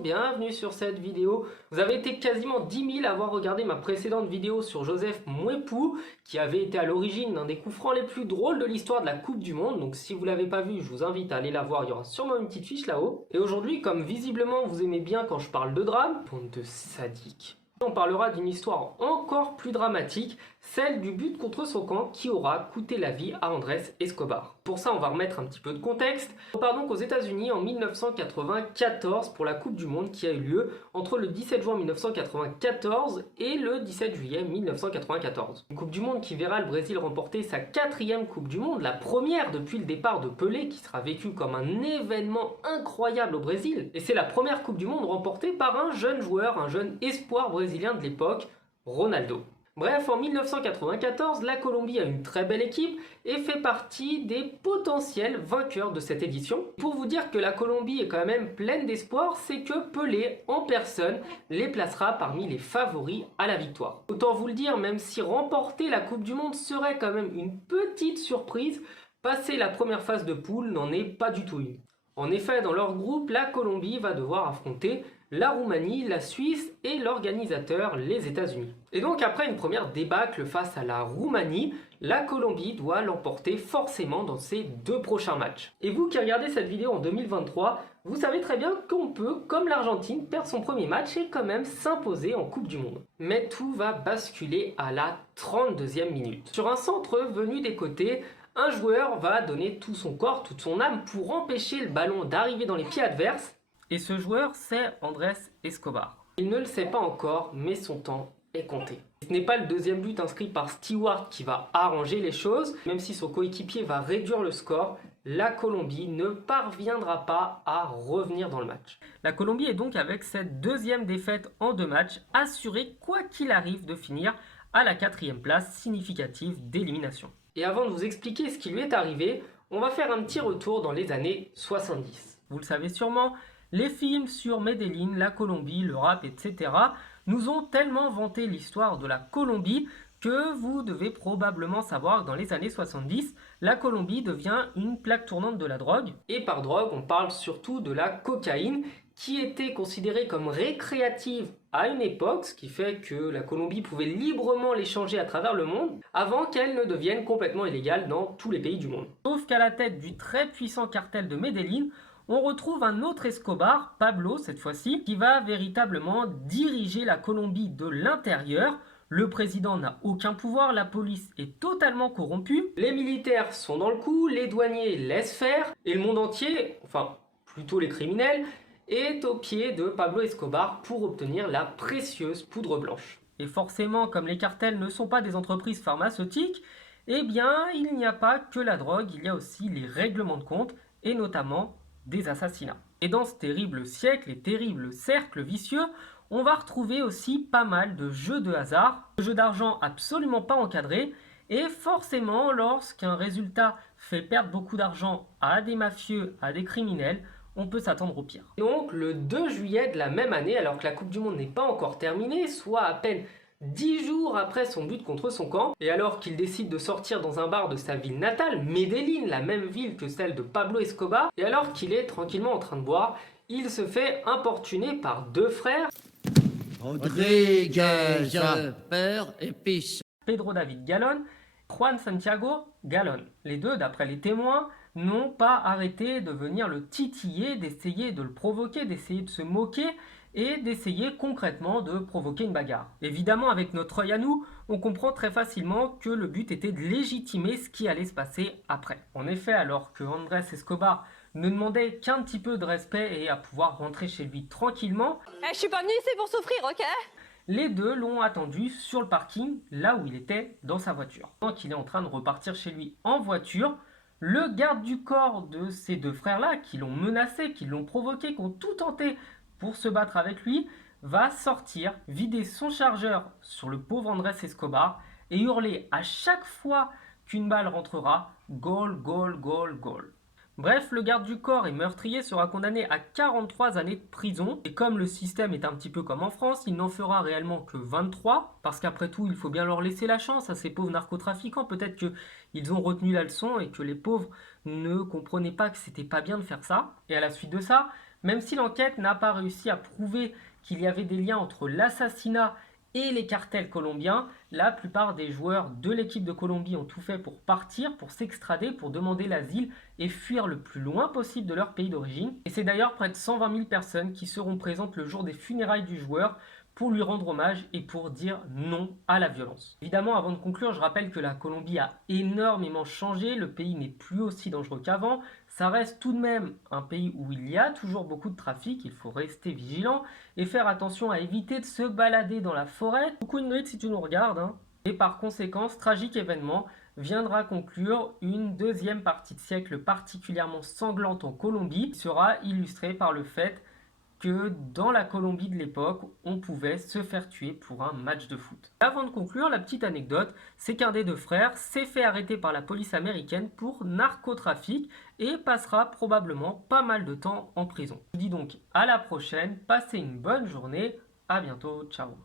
monde, bienvenue sur cette vidéo. Vous avez été quasiment 10 000 à avoir regardé ma précédente vidéo sur Joseph Mwepu, qui avait été à l'origine d'un des coups francs les plus drôles de l'histoire de la Coupe du Monde. Donc si vous ne l'avez pas vu, je vous invite à aller la voir, il y aura sûrement une petite fiche là-haut. Et aujourd'hui, comme visiblement vous aimez bien quand je parle de drame, bande de sadiques, on parlera d'une histoire encore plus dramatique, celle du but contre son camp qui aura coûté la vie à Andrés Escobar. Pour ça, on va remettre un petit peu de contexte. On part donc aux États-Unis en 1994 pour la Coupe du Monde qui a eu lieu entre le 17 juin 1994 et le 17 juillet 1994. Une Coupe du Monde qui verra le Brésil remporter sa 4e Coupe du Monde, la première depuis le départ de Pelé, qui sera vécue comme un événement incroyable au Brésil. Et c'est la première Coupe du Monde remportée par un jeune joueur, un jeune espoir brésilien de l'époque, Ronaldo. Bref, en 1994, la Colombie a une très belle équipe et fait partie des potentiels vainqueurs de cette édition. Pour vous dire que la Colombie est quand même pleine d'espoir, c'est que Pelé, en personne, les placera parmi les favoris à la victoire. Autant vous le dire, même si remporter la Coupe du Monde serait quand même une petite surprise, passer la première phase de poule n'en est pas du tout une. En effet, dans leur groupe, la Colombie va devoir affronter la Roumanie, la Suisse et l'organisateur, les États-Unis. Et donc après une première débâcle face à la Roumanie, la Colombie doit l'emporter forcément dans ses 2 prochains matchs. Et vous qui regardez cette vidéo en 2023, vous savez très bien qu'on peut, comme l'Argentine, perdre son premier match et quand même s'imposer en Coupe du Monde. Mais tout va basculer à la 32e minute. Sur un centre venu des côtés, un joueur va donner tout son corps, toute son âme pour empêcher le ballon d'arriver dans les pieds adverses. Et ce joueur, c'est Andrés Escobar. Il ne le sait pas encore, mais son temps est compté. Ce n'est pas le 2e but inscrit par Stewart qui va arranger les choses. Même si son coéquipier va réduire le score, la Colombie ne parviendra pas à revenir dans le match. La Colombie est donc, avec cette 2e défaite en 2 matchs, assurée quoi qu'il arrive de finir à la 4e place significative d'élimination. Et avant de vous expliquer ce qui lui est arrivé, on va faire un petit retour dans les années 70. Vous le savez sûrement, les films sur Medellín, la Colombie, le rap, etc. nous ont tellement vanté l'histoire de la Colombie que vous devez probablement savoir que dans les années 70, la Colombie devient une plaque tournante de la drogue. Et par drogue, on parle surtout de la cocaïne, qui était considérée comme récréative à une époque, ce qui fait que la Colombie pouvait librement l'échanger à travers le monde, avant qu'elle ne devienne complètement illégale dans tous les pays du monde. Sauf qu'à la tête du très puissant cartel de Medellín, on retrouve un autre Escobar, Pablo cette fois-ci, qui va véritablement diriger la Colombie de l'intérieur. Le président n'a aucun pouvoir, la police est totalement corrompue, les militaires sont dans le coup, les douaniers laissent faire, et le monde entier, enfin plutôt les criminels, est au pied de Pablo Escobar pour obtenir la précieuse poudre blanche. Et forcément, comme les cartels ne sont pas des entreprises pharmaceutiques, eh bien il n'y a pas que la drogue, il y a aussi les règlements de compte, et notamment des assassinats. Et dans ce terrible siècle et terrible cercle vicieux, on va retrouver aussi pas mal de jeux de hasard, de jeux d'argent absolument pas encadrés, et forcément lorsqu'un résultat fait perdre beaucoup d'argent à des mafieux, à des criminels, on peut s'attendre au pire. Donc le 2 juillet de la même année, alors que la Coupe du Monde n'est pas encore terminée, soit à peine 10 jours après son but contre son camp, et alors qu'il décide de sortir dans un bar de sa ville natale, Medellín, la même ville que celle de Pablo Escobar, et alors qu'il est tranquillement en train de boire, il se fait importuner par 2 frères, Rodriguez, père et fils. Pedro David Galón, Juan Santiago Galón. Les deux, d'après les témoins, n'ont pas arrêté de venir le titiller, d'essayer de le provoquer, d'essayer de se moquer, et d'essayer concrètement de provoquer une bagarre. Évidemment, avec notre œil à nous, on comprend très facilement que le but était de légitimer ce qui allait se passer après. En effet, alors que Andrés Escobar ne demandait qu'un petit peu de respect et à pouvoir rentrer chez lui tranquillement, je suis pas venu ici pour souffrir, ok? les deux l'ont attendu sur le parking, là où il était dans sa voiture. Pendant qu'il est en train de repartir chez lui en voiture, le garde du corps de ces 2 frères-là, qui l'ont menacé, qui l'ont provoqué, qui ont tout tenté pour se battre avec lui, va sortir, vider son chargeur sur le pauvre Andrés Escobar et hurler à chaque fois qu'une balle rentrera « Goal, goal, goal, goal ». Bref, le garde du corps et meurtrier sera condamné à 43 années de prison. Et comme le système est un petit peu comme en France, il n'en fera réellement que 23. Parce qu'après tout, il faut bien leur laisser la chance à ces pauvres narcotrafiquants. Peut-être qu'ils ont retenu la leçon et que les pauvres ne comprenaient pas que c'était pas bien de faire ça. Et à la suite de ça, Même si l'enquête n'a pas réussi à prouver qu'il y avait des liens entre l'assassinat et les cartels colombiens, la plupart des joueurs de l'équipe de Colombie ont tout fait pour partir, pour s'extrader, pour demander l'asile et fuir le plus loin possible de leur pays d'origine. Et c'est d'ailleurs près de 120 000 personnes qui seront présentes le jour des funérailles du joueur pour lui rendre hommage et pour dire non à la violence. Évidemment, avant de conclure, je rappelle que la Colombie a énormément changé, le pays n'est plus aussi dangereux qu'avant, ça reste tout de même un pays où il y a toujours beaucoup de trafic, il faut rester vigilant et faire attention à éviter de se balader dans la forêt. Coucou Ingrid si tu nous regardes, hein. Et par conséquent, ce tragique événement viendra conclure une deuxième partie de siècle particulièrement sanglante en Colombie, qui sera illustrée par le fait que dans la Colombie de l'époque, on pouvait se faire tuer pour un match de foot. Avant de conclure, la petite anecdote, c'est qu'un des deux frères s'est fait arrêter par la police américaine pour narcotrafic et passera probablement pas mal de temps en prison. Je vous dis donc à la prochaine, passez une bonne journée, à bientôt, ciao.